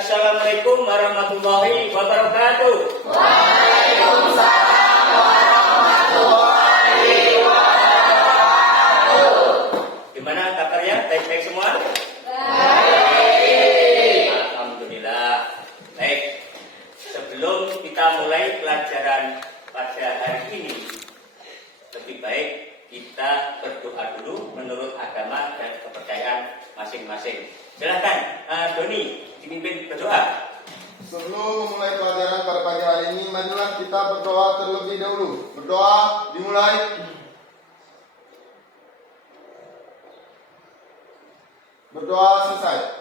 Assalamualaikum warahmatullahi wabarakatuh. Waalaikumsalam warahmatullahi wabarakatuh. Gimana kabarnya? Baik-baik semua? Baik. Alhamdulillah. Baik. Sebelum kita mulai pelajaran pada hari ini, lebih baik kita berdoa dulu menurut agama dan kepercayaan masing-masing. Silakan, Doni, dipimpin berdoa. Sebelum memulai pelajaran pada pagi hari ini, marilah kita berdoa terlebih dahulu. Berdoa dimulai. Berdoa selesai.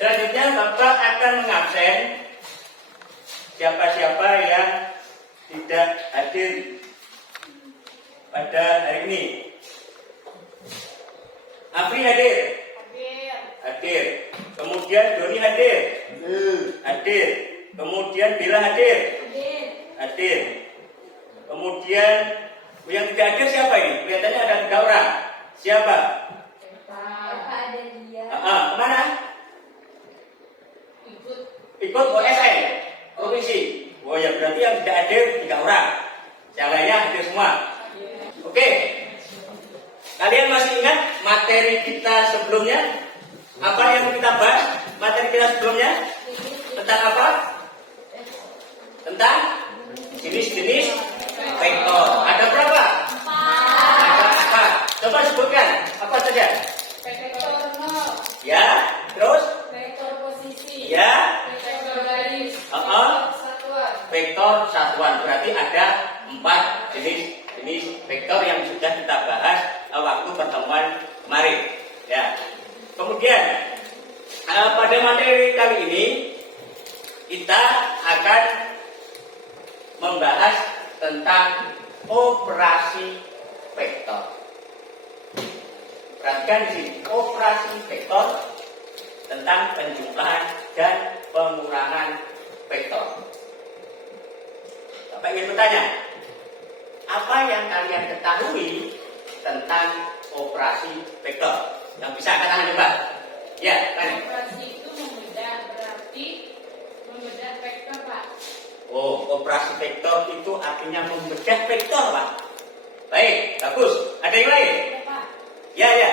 Selanjutnya Bapak akan mengabsen siapa-siapa yang tidak hadir pada hari ini. Afri hadir? Hadir. Kemudian Doni hadir? Hadir. Kemudian Bila hadir? Hadir. Kemudian yang tidak hadir siapa ini? Kelihatannya ada 3 orang. Siapa? Kemana? Ikut OSN provinsi. Oh ya, berarti yang tidak hadir 3 orang. Yang lainnya hadir semua. Oke. Kalian masih ingat materi kita sebelumnya? Apa yang kita bahas? Materi kita sebelumnya tentang apa? Tentang jenis-jenis vektor. Ada berapa? 4. Coba sebutkan apa saja? Vektor 0. Ya, terus? Vektor posisi. Ya. Vektor garis. Satuan. Vektor satuan. Berarti ada 4 jenis vektor yang sudah kita bahas waktu pertemuan kemarin. Ya. Kemudian pada materi kali ini kita akan membahas tentang operasi vektor. Perhatikan di sini, operasi vektor tentang penjumlahan dan pengurangan vektor. Bapak ingin bertanya, apa yang kalian ketahui tentang operasi vektor? Yang bisa angkat tangan coba. Ya, tanya. Operasi itu membedah, berarti membedah vektor, Pak. Oh, operasi vektor itu artinya membedah vektor, Pak. Baik, bagus. Ada yang lain? Ya, Pak. Ya, ya.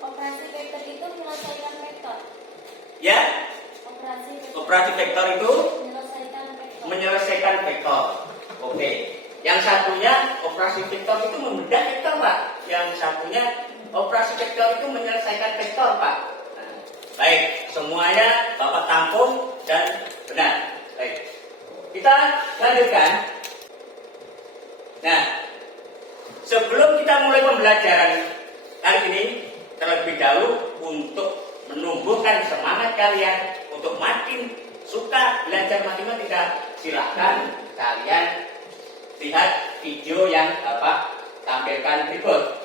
Operasi vektor itu menyelesaikan vektor. Ya, Operasi vektor itu menyelesaikan vektor. menyelesaikan vektor. Oke. Yang satunya operasi vektor itu membedah vektor, Pak. Yang satunya operasi vektor itu menyelesaikan vektor, Pak. Nah, baik, semuanya Bapak tampung dan benar. Baik. Kita lanjutkan. Nah, sebelum kita mulai pembelajaran kali ini, terlebih dahulu untuk menumbuhkan semangat kalian untuk makin suka belajar matematika, silahkan kalian lihat video yang Bapak tampilkan berikut.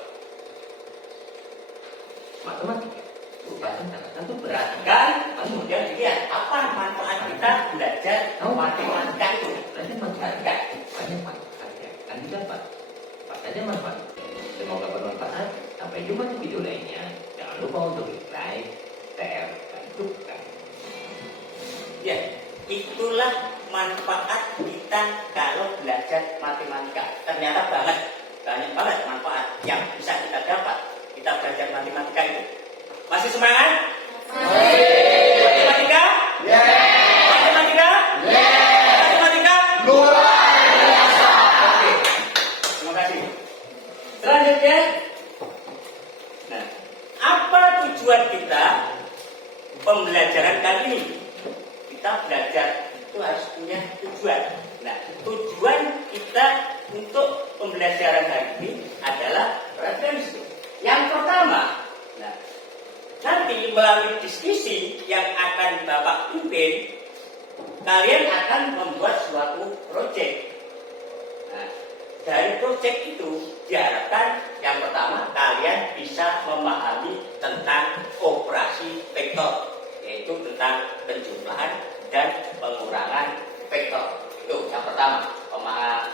Matematika bukan kata-kata itu berat. Perhatikan, kemudian dilihat apa manfaat kita belajar matematika itu. Belajar matematika banyak manfaatnya. Kan didapat saja manfaat. Semoga bermanfaat. Sampai jumpa di video lainnya. Jangan lupa untuk like, share, dan subscribe. Ya, itulah manfaat kita kalau belajar matematika. Ternyata banyak banget manfaat yang bisa kita dapat kita belajar matematika itu. Masih semangat? Matematika? Matematika? Matematika? Luar biasa. Oke, terima kasih. Selanjutnya, nah, apa tujuan kita pembelajaran kali ini? Kita belajar itu harus punya tujuan. Nah, tujuan kita untuk pembelajaran hari ini adalah referensi. Yang pertama, nah, nanti melalui diskusi yang akan Bapak pimpin, kalian akan membuat suatu proyek. Nah, dari proyek itu diharapkan yang pertama kalian bisa memahami tentang operasi vektor, yaitu tentang penjumlahan dan pengurangan vektor. Itu yang pertama,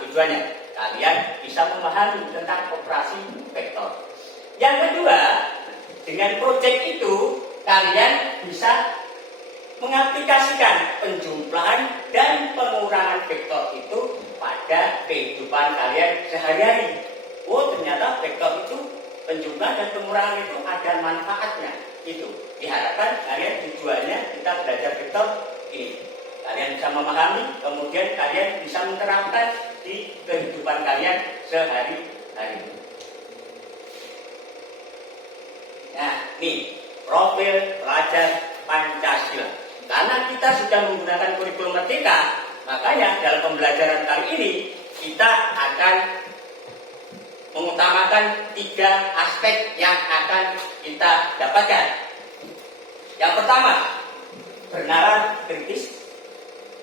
tujuannya kalian bisa memahami tentang operasi vektor. Yang kedua, dengan proyek itu kalian bisa mengaplikasikan penjumlahan dan pengurangan vektor itu pada kehidupan kalian sehari-hari. Oh, ternyata vektor itu, penjumlahan dan pengurangan itu ada manfaatnya. Itu diharapkan kalian tujuannya kita belajar vektor ini. Kalian bisa memahami, kemudian kalian bisa menerapkan di kehidupan kalian sehari-hari. Nah, nih profil pelajar Pancasila. Karena kita sudah menggunakan kurikulum Merdeka, makanya dalam pembelajaran kali ini kita akan mengutamakan 3 aspek yang akan kita dapatkan. Yang pertama, bernalar kritis,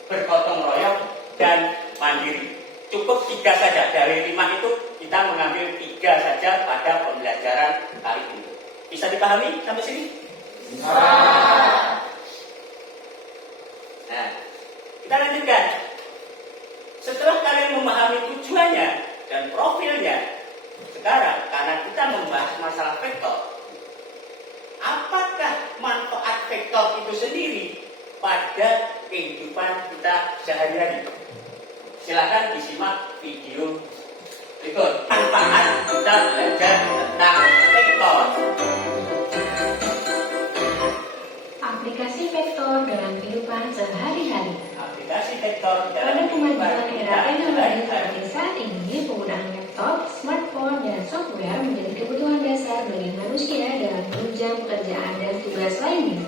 bergotong royong, dan mandiri. Cukup 3 saja. Dari 5 itu kita mengambil 3 saja pada pembelajaran kali ini. Bisa dipahami sampai sini? Nah, kita lanjutkan. Setelah kalian memahami tujuannya dan profilnya, sekarang karena kita membahas masalah vektor, apakah manfaat vektor itu sendiri pada kehidupan kita sehari-hari? Silakan disimak video berikut. Manfaat kita belajar tentang vektor. Aplikasi vektor dalam kehidupan sehari-hari. Aplikasi vektor Pada dalam kemajuan kehidupan era teknologi sehari-hari. seperti saat ini, penggunaan laptop, smartphone, dan software menjadi kebutuhan dasar bagi manusia dalam menunjang pekerjaan dan tugas lainnya.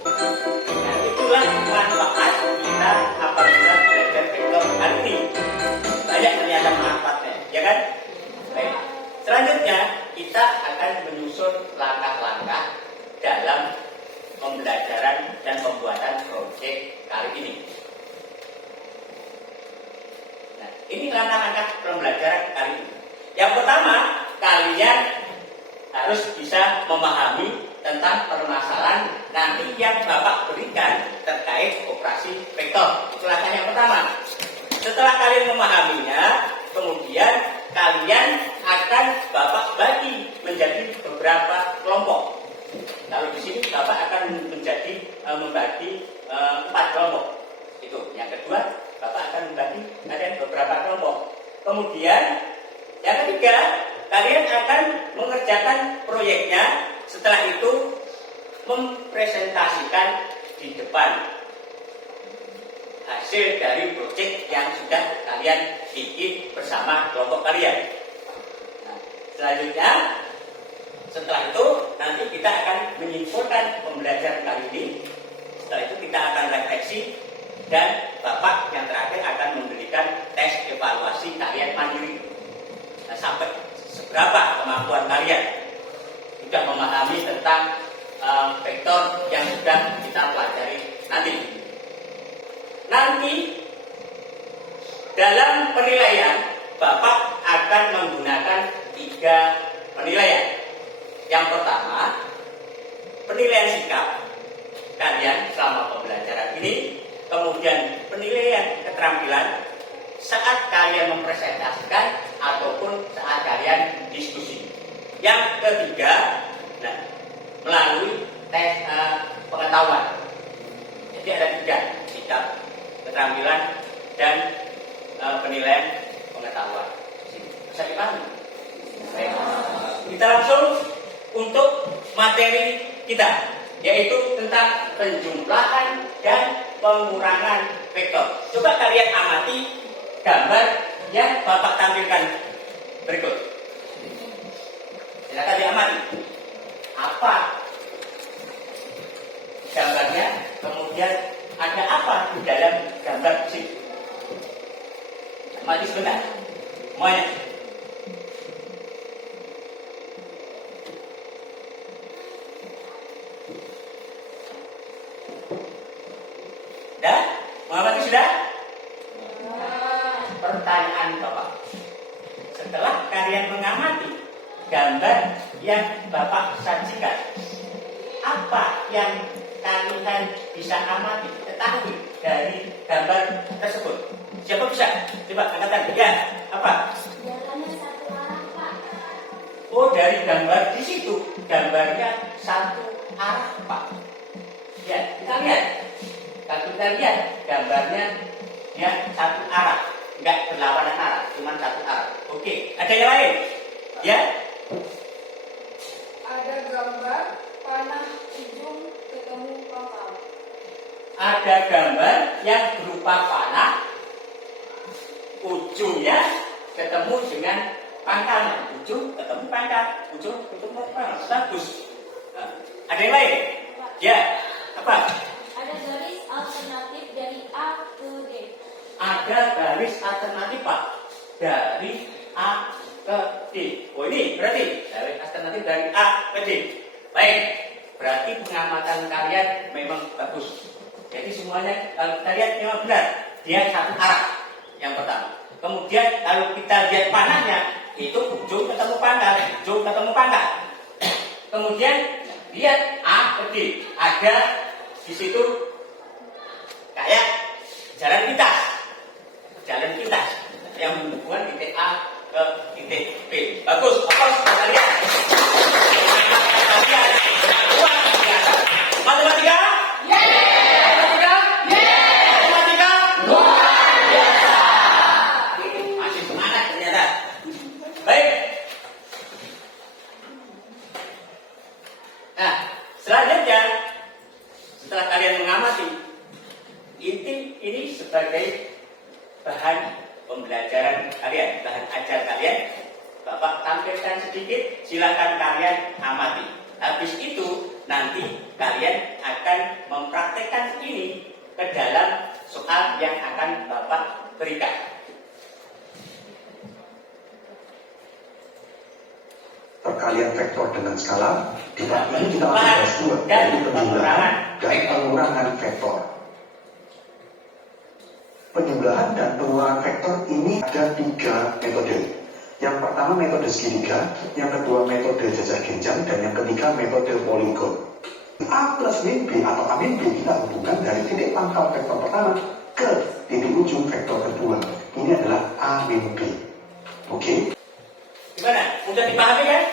Nah, itulah manfaat kita apabila belajar vektor hari ini. Banyak ternyata manfaatnya, ya kan? Baik. Selanjutnya kita akan menyusun langkah-langkah dalam pembelajaran dan pembuatan proyek kali ini. Nah, ini langkah-langkah pembelajaran kali ini. Yang pertama, kalian harus bisa memahami tentang permasalahan nanti yang Bapak berikan terkait operasi vektor. Itu langkah yang pertama. Setelah kalian memahaminya, kemudian kalian akan Bapak bagi menjadi beberapa kelompok. Kalau di sini Bapak akan membagi 4 kelompok. Itu. Yang kedua, Bapak akan membagi kalian beberapa kelompok. Kemudian yang ketiga, kalian akan mengerjakan proyeknya. Setelah itu mempresentasikan di depan hasil dari proyek yang sudah kalian bikin bersama kelompok kalian. Nah, selanjutnya, setelah itu nanti kita akan menyimpulkan pembelajaran kali ini. Setelah itu kita akan refleksi dan Bapak yang terakhir akan memberikan tes evaluasi kalian mandiri. Nah, sampai seberapa kemampuan kalian sudah memahami tentang vektor yang sudah kita pelajari nanti. Nanti dalam penilaian Bapak akan menggunakan 3 penilaian. Yang pertama, penilaian sikap kalian selama pembelajaran ini. Kemudian penilaian keterampilan saat kalian mempresentasikan ataupun saat kalian diskusi. Yang ketiga, melalui tes pengetahuan. Jadi ada 3, sikap, keterampilan, dan penilaian pengetahuan. Bisa dipahami? Baik. Kita langsung untuk materi kita, yaitu tentang penjumlahan dan pengurangan vektor. Coba kalian amati gambar yang Bapak tampilkan berikut. Silakan diamati. Apa gambarnya? Kemudian ada apa di dalam gambar tersebut? Amati sebentar. Semuanya. Sudah? Mengamati sudah? Pertanyaan Bapak. Setelah kalian mengamati gambar yang Bapak sajikan, apa yang kalian bisa amati, ketahui dari gambar tersebut? Siapa bisa? Coba angkatan. Ya, apa? Jalannya satu arah, Pak. Oh, dari gambar di situ, gambarnya satu arah, Pak. Ya, kita lihat. Kalau kita lihat gambarnya, dia satu arah, enggak berlawanan arah, cuma satu arah. Oke, ada yang lain? Ya? Ada gambar panah ujung ketemu pangkal. Ada gambar yang berupa panah, ujungnya ketemu dengan pangkalnya. Ujung ketemu pangkal, ujung ketemu pangkal. Bagus. Nah, ada yang lain? Ya, apa? Ada garis alternatif dari A ke D. Ada garis alternatif, Pak, dari A ke D. Oh, ini berarti garis alternatif dari A ke D. Baik, berarti pengamatan kalian memang bagus. Jadi semuanya kalau kita lihat memang benar, dia satu arah yang pertama. Kemudian kalau kita lihat panahnya, itu ujung ketemu pangkal, ujung ketemu pangkal. Kemudian lihat A ke D, ada di situ kayak jalan pintas yang menghubungkan titik A ke titik B. Bagus, fokus kita lihat. Matematika? Matematika? Matematika? Luar biasa. Masih semangat ternyata. Baik. Nah, selanjutnya setelah kalian mengamati, ini sebagai bahan pembelajaran kalian, bahan ajar kalian. Bapak tampilkan sedikit, silakan kalian amati. Habis itu nanti kalian akan mempraktekkan ini ke dalam soal yang akan Bapak berikan. Perkalian vektor dengan skala di bab ini kita Bahan bahas dua, dan yaitu penjumlahan dan vektor. pengurangan vektor. Penjumlahan dan pengurangan vektor ini ada 3 metode. Yang pertama metode segitiga, yang kedua metode jajar genjang, dan yang ketiga metode poligon. A plus min B atau A min B kita hubungkan dari titik pangkal vektor pertama ke titik ujung vektor kedua. Ini adalah A min B. Oke? Gimana? Mudah dipahami kan?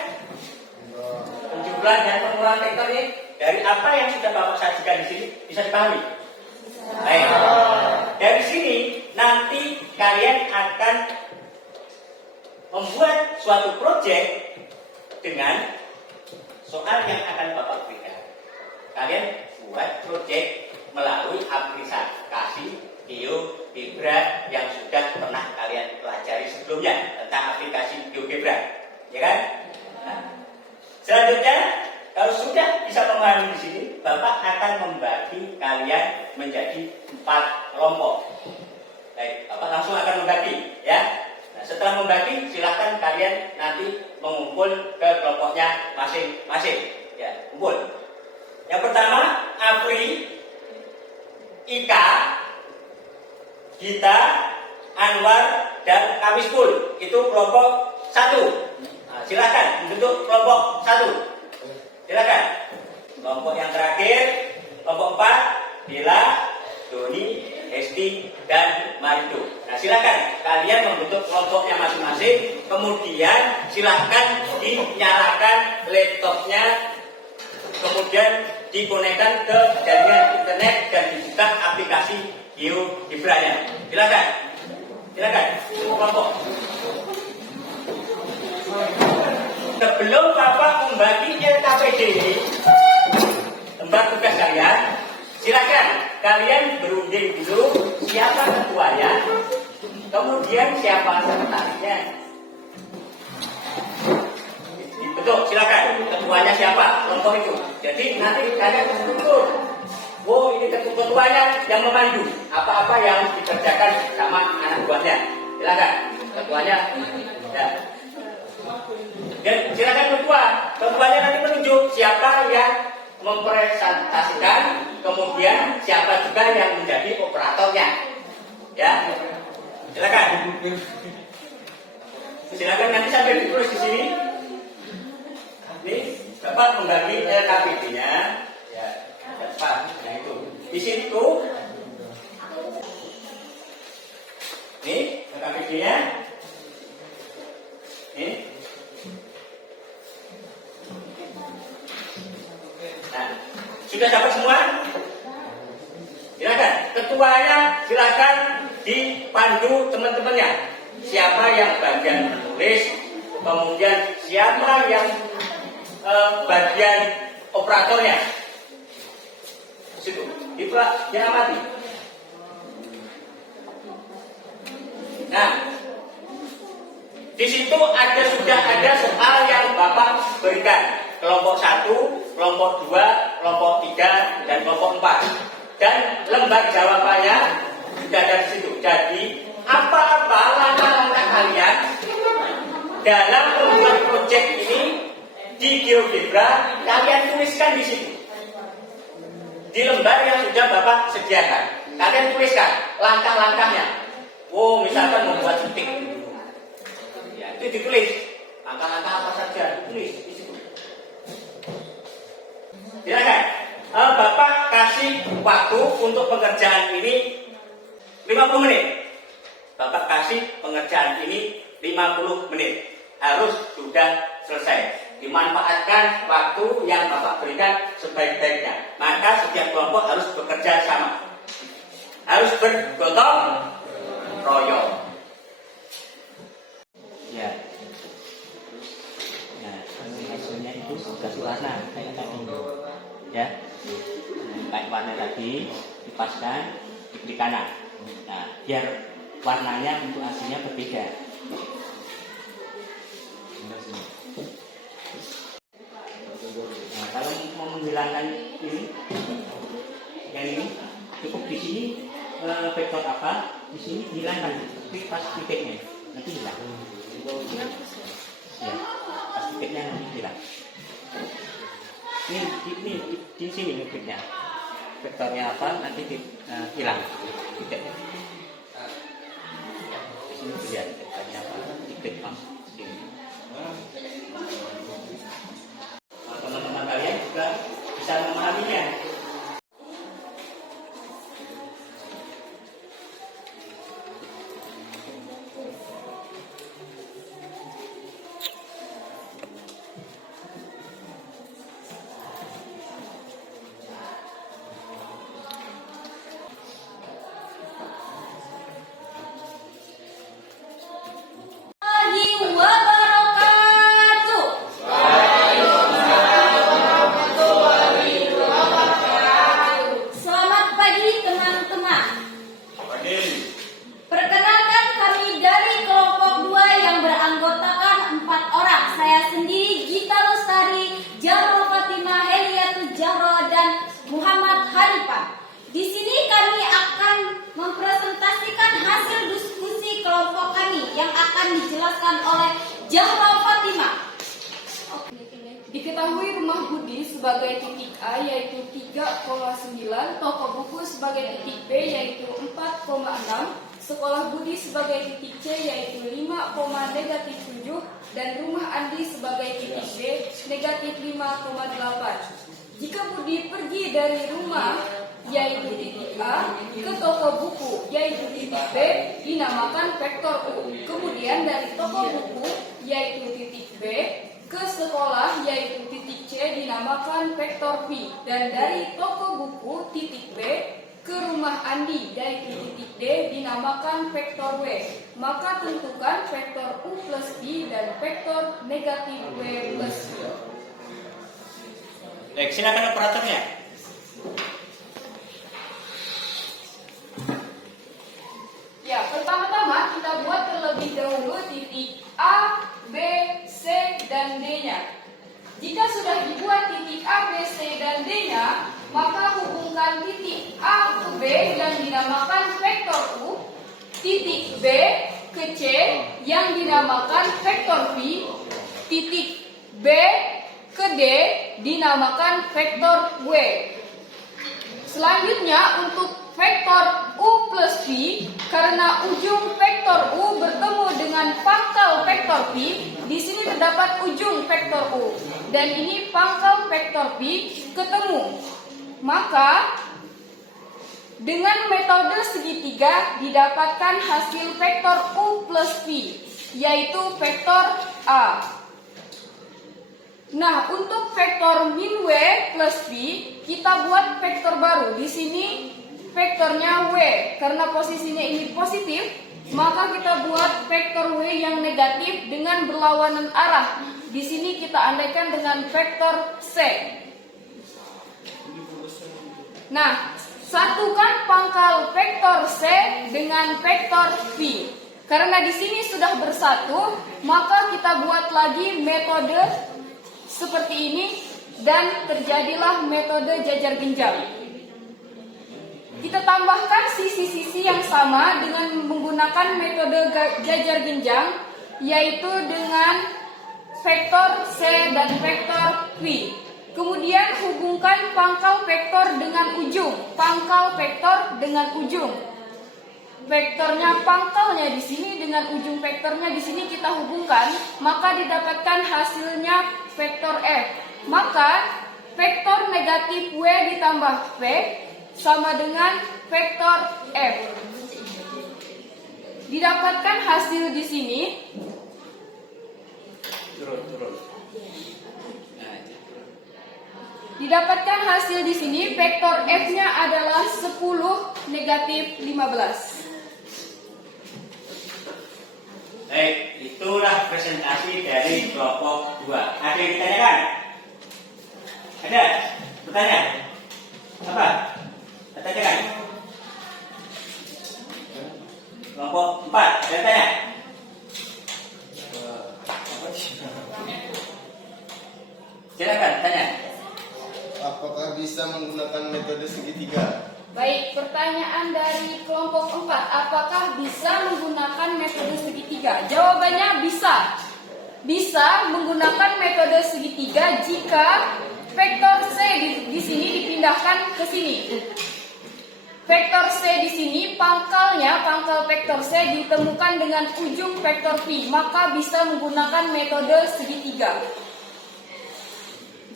Penjumlahan dan pengurangan vektor ini dari apa yang sudah Bapak sajikan di sini bisa dipahami? Baik. Dari sini nanti kalian akan membuat suatu proyek dengan soal yang akan Bapak berikan. Kalian buat proyek melalui aplikasi GeoGebra yang sudah pernah kalian pelajari sebelumnya tentang aplikasi GeoGebra, ya kan? Nah, selanjutnya, kalau sudah bisa memahami di sini, Bapak akan membagi kalian menjadi 4 kelompok. Baik, Bapak langsung akan membagi, ya. Nah, setelah membagi, silakan kalian nanti mengumpul ke kelompoknya masing-masing. Ya, kumpul. Yang pertama, Afri, Ika, Gita, Anwar, dan Kamispul. Itu kelompok 1. Nah, silakan membentuk kelompok 1. Silakan. Kelompok yang terakhir, kelompok 4, Bila, Doni, Hesti, dan Marido. Nah, silakan kalian membentuk kelompoknya masing-masing. Kemudian silakan dinyalakan laptopnya, kemudian dikonekkan ke jaringan internet dan dibuka aplikasi GeoGebra-nya. Silakan, silakan kelompok. Sebelum Bapak membagi LKPD ini, tempat tugas kalian, silakan kalian berunding dulu siapa ketuanya, kemudian siapa sekretarisnya. Betul, silakan ketuanya siapa kelompok itu. Jadi nanti kalian struktur. Oh, ini ketuanya yang memandu apa-apa yang dikerjakan sama anak buahnya. Silakan ketuanya. Ya. Dan silakan ketuanya nanti menunjuk siapa yang mempresentasikan, kemudian siapa juga yang menjadi operatornya. Ya, silakan. Silakan nanti sambil ditulis di sini. Ini Bapak membagi LKPD-nya. Ya, Pak. Nah itu. Di situ. Ini LKPD-nya. Ini. Nah, Sudah dapat semua? Silakan. Ketuanya silakan dipandu teman-temannya. Siapa yang bagian menulis, kemudian siapa yang bagian operatornya. Situ. Diamati. Nah, di situ sudah ada soal yang Bapak berikan. Kelompok 1, kelompok 2, kelompok 3, dan kelompok 4. Dan lembar jawabannya sudah ada di situ. Jadi, apa-apa langkah-langkah kalian dalam membuat proyek ini di GeoGebra, kalian tuliskan di situ. Di lembar yang sudah Bapak sediakan, kalian tuliskan langkah-langkahnya. Oh, misalkan membuat titik, ya, itu ditulis. Langkah-langkah apa saja ditulis di situ. Silakan. Bapak kasih waktu untuk pengerjaan ini 50 menit. Bapak kasih pengerjaan ini 50 menit. Harus sudah selesai. Dimanfaatkan waktu yang Bapak berikan sebaik-baiknya. Maka setiap kelompok harus bekerja sama. Harus bergotong royong. Ya. Nah, hasilnya itu sudah warna kayak tadi. Ya. Kayak warna tadi dipaskan di kanan. Nah, biar warnanya untuk hasilnya berbeda. Nah, kalau mau menghilangkan ini, yang ini cukup di sini vektor apa, di sini hilangkan, klik pas titiknya, nanti hilang. Ya, pas titiknya nanti hilang. Ini di sini titiknya, vektornya apa, nanti hilang titiknya. Di sini lihat vektornya apa, titik pas sini. Teman-teman kalian juga bisa memahaminya. Selamat pagi teman-teman. Perkenalkan kami dari kelompok 2 yang beranggotakan 4 orang. Saya sendiri Gita Lestari, Jahro Fatimah, Heliatul Jahro, dan Muhammad Hanifah. Di sini kami akan mempresentasikan hasil diskusi kelompok kami yang akan dijelaskan oleh Jahro Fatimah. Diketahui rumah Budi sebagai titik A yaitu 3,9, toko buku sebagai titik B yaitu 4,6, sekolah Budi sebagai titik C yaitu 5,-7, dan rumah Andi sebagai titik B negatif 5,8. Jika Budi pergi dari rumah yaitu titik A ke toko buku yaitu titik B dinamakan vektor U. Kemudian dari toko buku yaitu titik B ke sekolah yaitu titik C dinamakan vektor V, dan dari toko buku titik B ke rumah Andi yaitu titik D dinamakan vektor W. Maka tentukan vektor U plus V dan vektor negatif W plus V. Baik, silakan operatornya. Ya, pertama-tama kita buat terlebih dahulu titik A, B, C, dan D-nya. Jika sudah dibuat titik A, B, C, dan D-nya, maka hubungkan titik A ke B yang dinamakan vektor U, titik B ke C yang dinamakan vektor V, titik B ke D dinamakan vektor W. Selanjutnya untuk vektor U plus V, karena ujung vektor U bertemu dengan pangkal vektor V, di sini terdapat ujung vektor U, dan ini pangkal vektor V ketemu. Maka dengan metode segitiga didapatkan hasil vektor U plus V, yaitu vektor A. Nah, untuk vektor min W plus V, kita buat vektor baru. Di sini vektornya W. Karena posisinya ini positif, maka kita buat vektor W yang negatif dengan berlawanan arah. Di sini kita andaikan dengan vektor C. Nah, satukan pangkal vektor C dengan vektor V. Karena di sini sudah bersatu, maka kita buat lagi metode seperti ini dan terjadilah metode jajar genjang. Kita tambahkan sisi-sisi yang sama dengan menggunakan metode jajar genjang, yaitu dengan vektor C dan vektor V. Kemudian hubungkan pangkal vektor dengan ujung, pangkal vektor dengan ujung. Vektornya pangkalnya di sini dengan ujung vektornya di sini kita hubungkan, maka didapatkan hasilnya vektor F. Maka vektor negatif W ditambah V sama dengan vektor F. Didapatkan hasil di sini. Didapatkan hasil di sini vektor F-nya adalah 10 negatif 15. Baik, itulah presentasi dari kelompok 2. Ada yang ditanyakan? Ada? Bertanya? Apa? Tanyakan. Kelompok 4, ada yang tanya? Silakan, tanya. Apakah bisa menggunakan metode segitiga? Baik, pertanyaan dari kelompok 4, apakah bisa menggunakan metode segitiga? Jawabannya bisa. Bisa menggunakan metode segitiga jika vektor C di sini dipindahkan ke sini. Vektor C di sini pangkalnya, pangkal vektor C ditemukan dengan ujung vektor V, maka bisa menggunakan metode segitiga.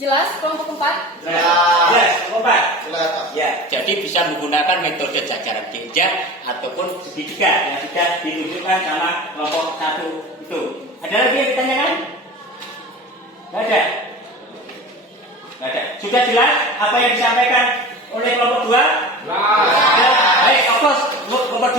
Jelas kelompok 4? Jelas, kelompok 4. Jelas, Pak. Ya, jadi bisa menggunakan metode jajaran genjang ataupun segitiga yang sudah ditunjukkan sama kelompok 1 itu. Ada lagi yang ditanyakan? Tidak ada? Tidak ada. Sudah jelas apa yang disampaikan oleh kelompok 2? Baik, fokus kelompok 2.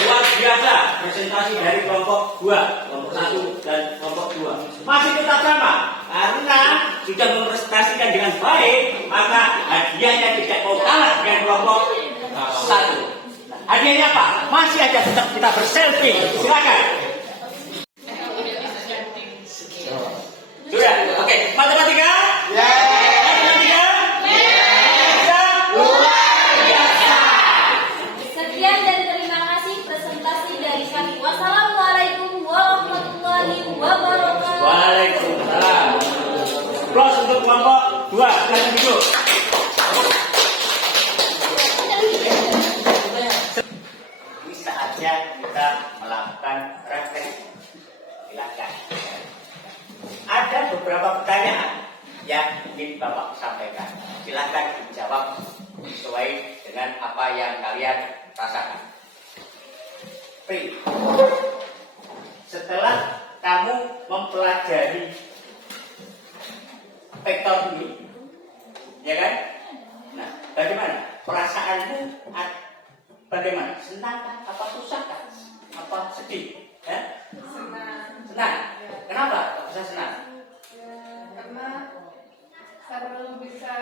Luar biasa presentasi dari kelompok 2, kelompok 1 dan kelompok 2. Masih tetap sama karena sudah mempresentasikan dengan baik, maka hadiahnya tidak mau kalah dengan kelompok 1. Hadiahnya apa? Masih aja tetap kita berselfie. Silakan. Sudah, oke. Matematika? Ya. Matematika? Ya. Luar biasa. Sekian dan terima kasih presentasi dari kami. Wassalamualaikum warahmatullahi wabarakatuh. Waalaikumsalam. Close untuk kelompok 2. Silakan duduk. Ini saatnya kita melakukan refleksi. Silakan. Ada beberapa pertanyaan yang ingin Bapak sampaikan. Silakan dijawab sesuai dengan apa yang kalian rasakan. Pri, setelah kamu mempelajari vektor ini, ya kan? Nah, bagaimana perasaanmu? Bagaimana? Senang kah? Apa susah kah? Apa sedih? Senang. Kenapa kok bisa senang? Karena selalu bisa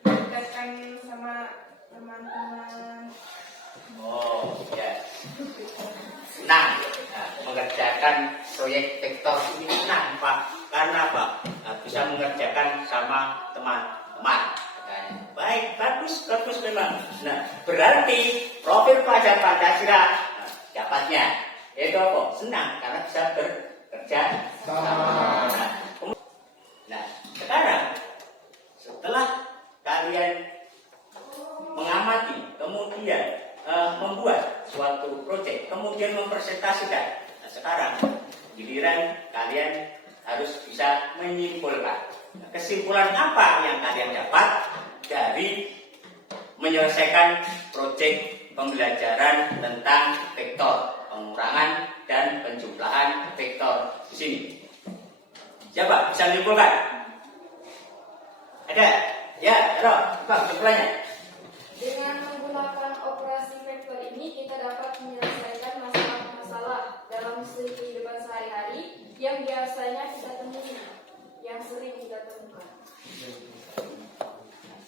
berdekatan sama teman-teman. Oh, ya. Senang. Nah, mengerjakan proyek vektor ini senang, Pak. Karena apa? Bisa mengerjakan sama teman-teman. Baik, bagus memang. Nah, berarti profil pelajar Pancasila dapatnya yaitu apa? Senang karena bisa bekerja sama. Nah, sekarang setelah kalian mengamati, kemudian membuat suatu proyek, kemudian mempresentasikan. Nah, sekarang giliran kalian harus bisa menyimpulkan. Nah, kesimpulan apa yang kalian dapat dari menyelesaikan proyek pembelajaran tentang vektor, pengurangan dan penjumlahan vektor di sini? Siapa bisa menyimpulkan? Ada? Ya, Roh. Pak, kesimpulannya. Dengan menggunakan operasi vektor ini kita dapat menyelesaikan masalah-masalah dalam kehidupan sehari-hari yang biasanya kita temui, yang sering kita temukan.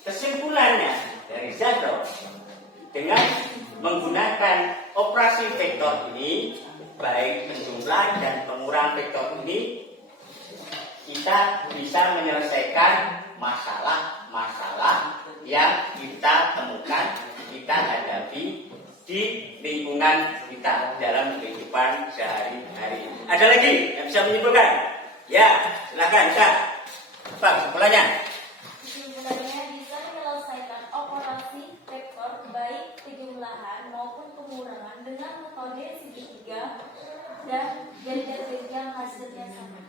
Kesimpulannya dari Zadok, dengan menggunakan operasi vektor ini, baik penjumlah dan pengurang vektor ini, kita bisa menyelesaikan masalah-masalah yang kita temukan, kita hadapi di lingkungan kita dalam kehidupan sehari-hari. Ada lagi yang bisa menyimpulkan? Ya, silakan, Kak. Pak, kesimpulannya. Kesimpulannya bisa menyelesaikan operasi vektor baik penjumlahan maupun pengurangan dengan metode segitiga dan ganda hasilnya sama.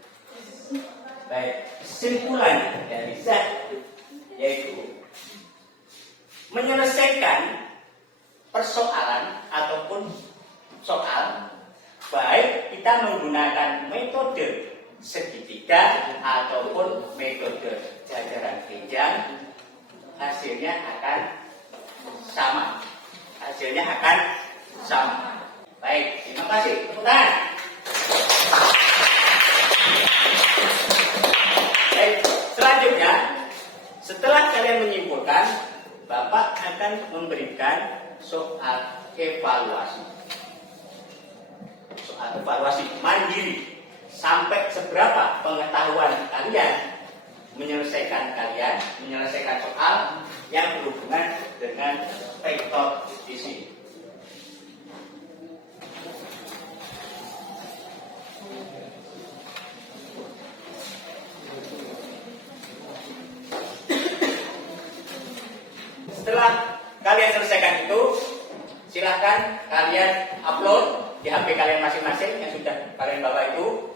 Baik, kesimpulan dari Zat yaitu menyelesaikan persoalan ataupun soal baik kita menggunakan metode segitiga ataupun metode jajaran genjang, hasilnya akan sama. Hasilnya akan sama. Baik, terima kasih. Tepuk tangan. Baik, selanjutnya setelah kalian menyimpulkan, Bapak akan memberikan soal evaluasi. Soal evaluasi mandiri. Sampai seberapa pengetahuan kalian menyelesaikan soal yang berhubungan dengan vektor di sini. Setelah kalian selesaikan itu, silahkan kalian upload di HP kalian masing-masing yang sudah kalian bawa itu.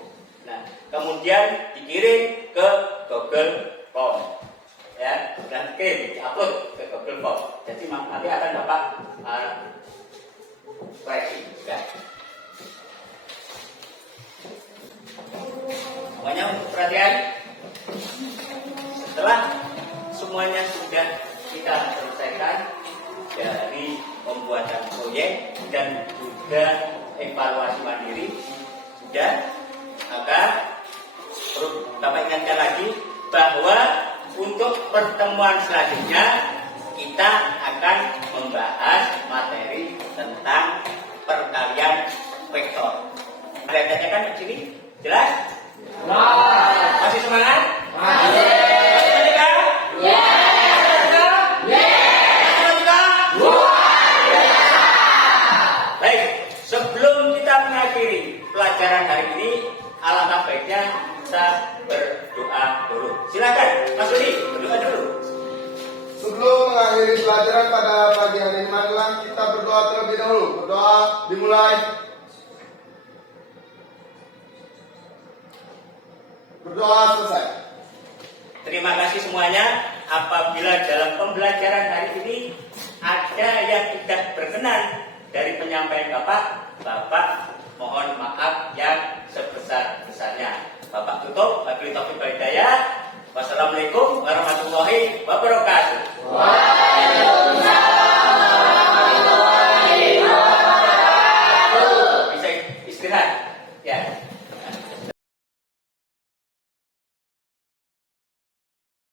Nah, kemudian dikirim ke Google Form, ya, dan diupload ke Google Form. Jadi nanti akan Bapak koreksi. Ya. Semuanya untuk perhatian. Setelah semuanya sudah kita selesaikan dari pembuatan proyek dan juga evaluasi mandiri, sudah. Maka perlu Bapak ingatkan lagi bahwa untuk pertemuan selanjutnya kita akan membahas materi tentang perkalian vektor. Kalian tanyakan di sini, jelas? Masih semangat? Masih. Baik, sebelum kita mengakhiri pelajaran hari ini, alangkah baiknya kita berdoa dulu. Silakan, Mas Dodi, berdoa dulu. Sebelum mengakhiri pelajaran pada pagi hari ini, marilah kita berdoa terlebih dahulu. Berdoa dimulai. Berdoa selesai. Terima kasih semuanya. Apabila dalam pembelajaran hari ini ada yang tidak berkenan dari penyampaian Bapak mohon maaf yang sebesar-besarnya. Bapak tutup, wabillahi taufiq wal hidayah.